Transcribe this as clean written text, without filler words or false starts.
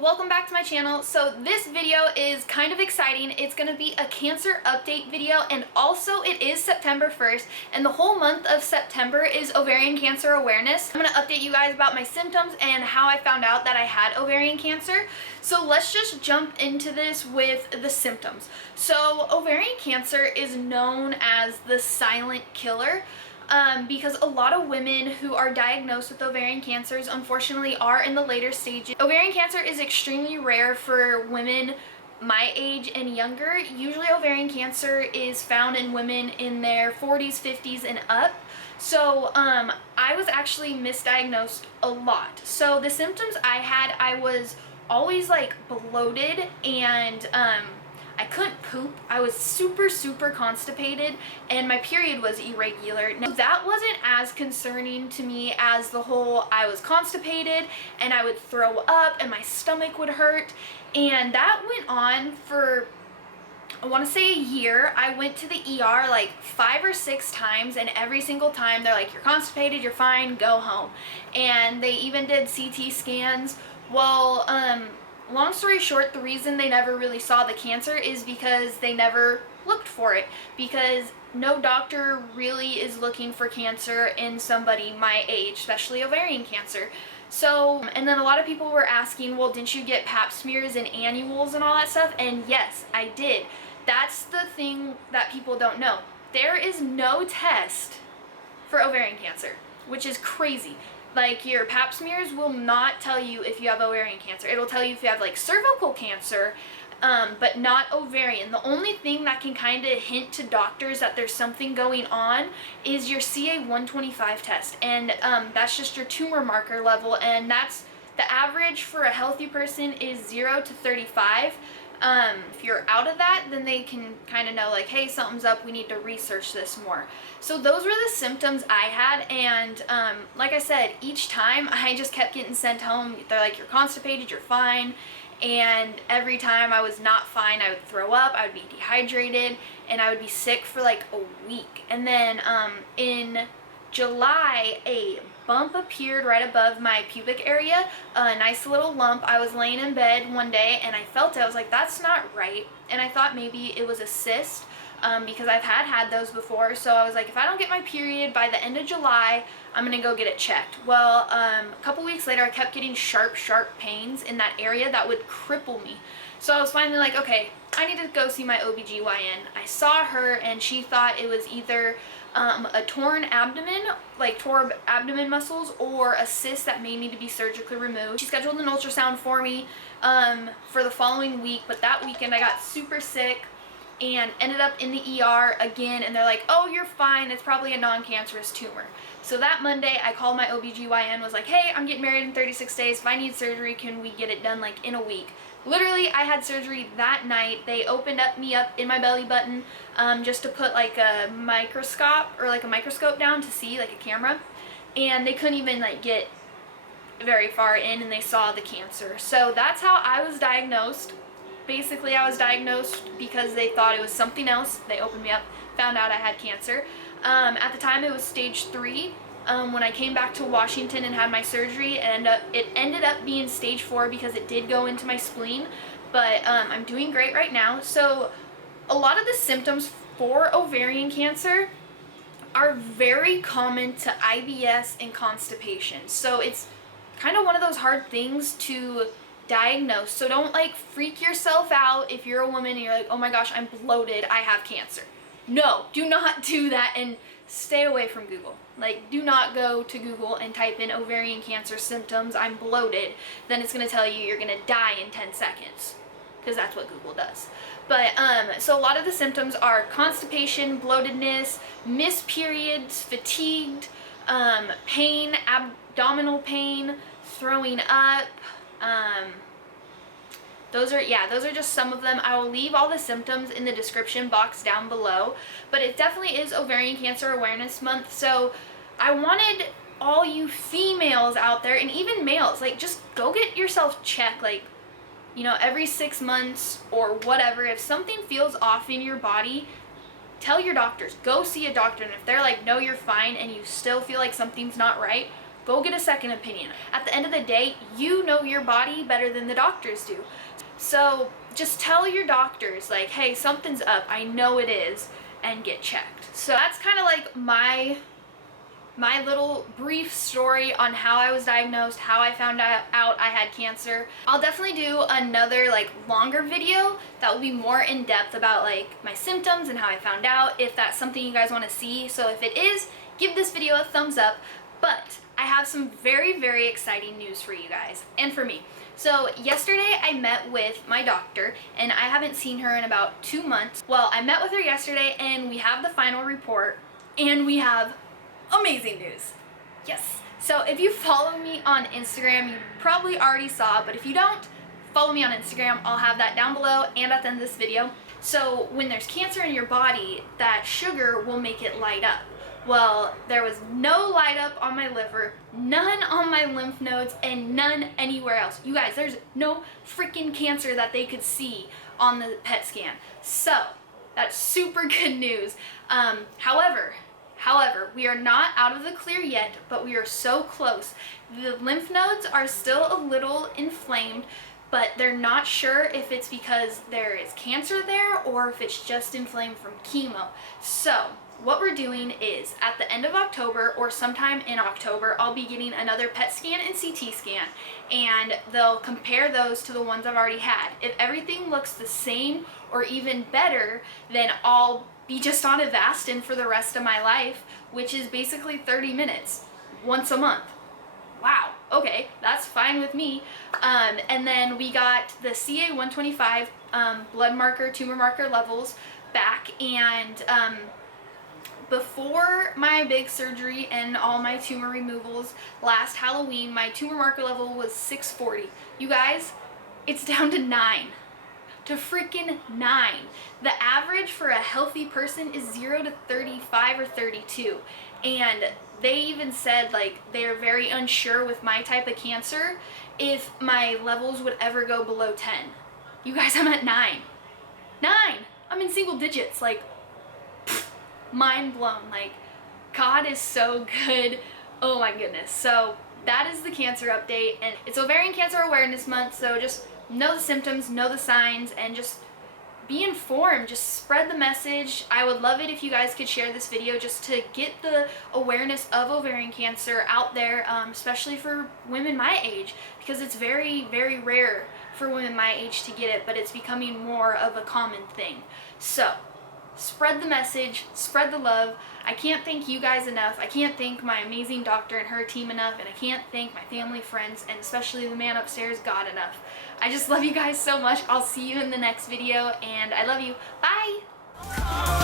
welcome back to my channel. So this video is kind of exciting. It's going to be a cancer update video, and also it is September 1st, and the whole month of September is ovarian cancer awareness. I'm going to update you guys about my symptoms and how I found out that I had ovarian cancer. So let's just jump into this with the symptoms. So ovarian cancer is known as the silent killer. Because a lot of women who are diagnosed with ovarian cancers unfortunately are in the later stages. Ovarian cancer is extremely rare for women my age and younger. Usually ovarian cancer is found in women in their 40s, 50s, and up. So I was actually misdiagnosed a lot. So the symptoms I had, I was always like bloated and I couldn't poop. I was super constipated, and my period was irregular. Now, that wasn't as concerning to me as the whole I was constipated and I would throw up and my stomach would hurt, and that went on for, I want to say, a year. I went to the ER like 5 or 6 times, and every single time they're like, you're constipated, you're fine, go home. And they even did CT scans. Well, long story short, the reason they never really saw the cancer is because they never looked for it, because no doctor really is looking for cancer in somebody my age, especially ovarian cancer. So, and then a lot of people were asking, well, didn't you get pap smears and annuals and all that stuff? And yes, I did. That's the thing that people don't know. There is no test for ovarian cancer, which is crazy. Like, your pap smears will not tell you if you have ovarian cancer. It'll tell you if you have like cervical cancer, but not ovarian. The only thing that can kind of hint to doctors that there's something going on is your CA-125 test, and that's just your tumor marker level, and that's the average for a healthy person is 0 to 35. If you're out of that, then they can kind of know like, hey, something's up, we need to research this more. So those were the symptoms I had, and like I said, each time I just kept getting sent home. They're like, you're constipated, you're fine. And every time I was not fine, I would throw up, I would be dehydrated, and I would be sick for like a week. And then in July, a bump appeared right above my pubic area, a nice little lump. I was laying in bed one day and I felt it. I was like, that's not right. And I thought maybe it was a cyst, because I've had those before. So I was like, if I don't get my period by the end of July, I'm gonna go get it checked. Well, a couple weeks later, I kept getting sharp pains in that area that would cripple me. So I was finally like, okay, I need to go see my OBGYN. I saw her and she thought it was either a torn abdomen, like tore abdomen muscles, or a cyst that may need to be surgically removed. She scheduled an ultrasound for me for the following week, but that weekend I got super sick and ended up in the ER again, and they're like, oh, you're fine, it's probably a non-cancerous tumor. So that Monday I called my OBGYN, was like, hey, I'm getting married in 36 days, if I need surgery, can we get it done like in a week? Literally, I had surgery that night. They opened me up in my belly button just to put like a microscope down to see, like a camera, and they couldn't even like get very far in, and they saw the cancer. So that's how I was diagnosed. Basically, I was diagnosed because they thought it was something else. They opened me up, found out I had cancer. At the time, it was stage 3. When I came back to Washington and had my surgery, and it ended up being stage 4 because it did go into my spleen, but I'm doing great right now. So a lot of the symptoms for ovarian cancer are very common to IBS and constipation. So it's kind of one of those hard things to diagnose. So don't like freak yourself out if you're a woman and you're like, oh my gosh, I'm bloated, I have cancer. No, do not do that, and stay away from Google. Like, do not go to Google and type in ovarian cancer symptoms, I'm bloated. Then it's going to tell you you're going to die in 10 seconds. Because that's what Google does. But, so a lot of the symptoms are constipation, bloatedness, missed periods, fatigued, pain, abdominal pain, throwing up. Those are just some of them. I will leave all the symptoms in the description box down below, but it definitely is Ovarian Cancer Awareness Month, so I wanted all you females out there, and even males, like, just go get yourself checked, like, you know, every 6 months or whatever. If something feels off in your body, tell your doctors. Go see a doctor, and if they're like, no, you're fine, and you still feel like something's not right, Go get a second opinion. At the end of the day, you know your body better than the doctors do. So just tell your doctors, like, hey, something's up, I know it is, and get checked. So that's kind of like my little brief story on how I was diagnosed, how I found out I had cancer. I'll definitely do another like longer video that will be more in depth about like my symptoms and how I found out, if that's something you guys want to see. So if it is, give this video a thumbs up. But I have some very, very exciting news for you guys and for me. So yesterday I met with my doctor, and I haven't seen her in about 2 months. Well, I met with her yesterday and we have the final report, and we have amazing news. Yes. So if you follow me on Instagram, you probably already saw, but if you don't, follow me on Instagram. I'll have that down below and at the end of this video. So when there's cancer in your body, that sugar will make it light up. Well, there was no light up on my liver, none on my lymph nodes, and none anywhere else. You guys, there's no freaking cancer that they could see on the PET scan. So that's super good news. However, we are not out of the clear yet, but we are so close. The lymph nodes are still a little inflamed, but they're not sure if it's because there is cancer there or if it's just inflamed from chemo. So what we're doing is, at the end of October or sometime in October, I'll be getting another PET scan and CT scan, and they'll compare those to the ones I've already had. If everything looks the same or even better, then I'll be just on Avastin for the rest of my life, which is basically 30 minutes once a month. Wow, okay, that's fine with me. And then we got the CA-125 blood marker, tumor marker levels back, and before my big surgery and all my tumor removals last Halloween, my tumor marker level was 640. You guys, it's down to 9. To freaking 9. The average for a healthy person is 0 to 35 or 32. And they even said, like, they're very unsure with my type of cancer if my levels would ever go below 10. You guys, I'm at 9. 9! I'm in single digits. Like, mind blown. Like, God is so good. Oh my goodness. So that is the cancer update, and it's Ovarian Cancer Awareness Month, so just know the symptoms, know the signs, and just be informed. Just spread the message. I would love it if you guys could share this video just to get the awareness of ovarian cancer out there, especially for women my age, because it's very, very rare for women my age to get it, but it's becoming more of a common thing. So spread the message, spread the love. I can't thank you guys enough. I can't thank my amazing doctor and her team enough, and I can't thank my family, friends, and especially the man upstairs, God, enough. I just love you guys so much. I'll see you in the next video, and I love you. Bye!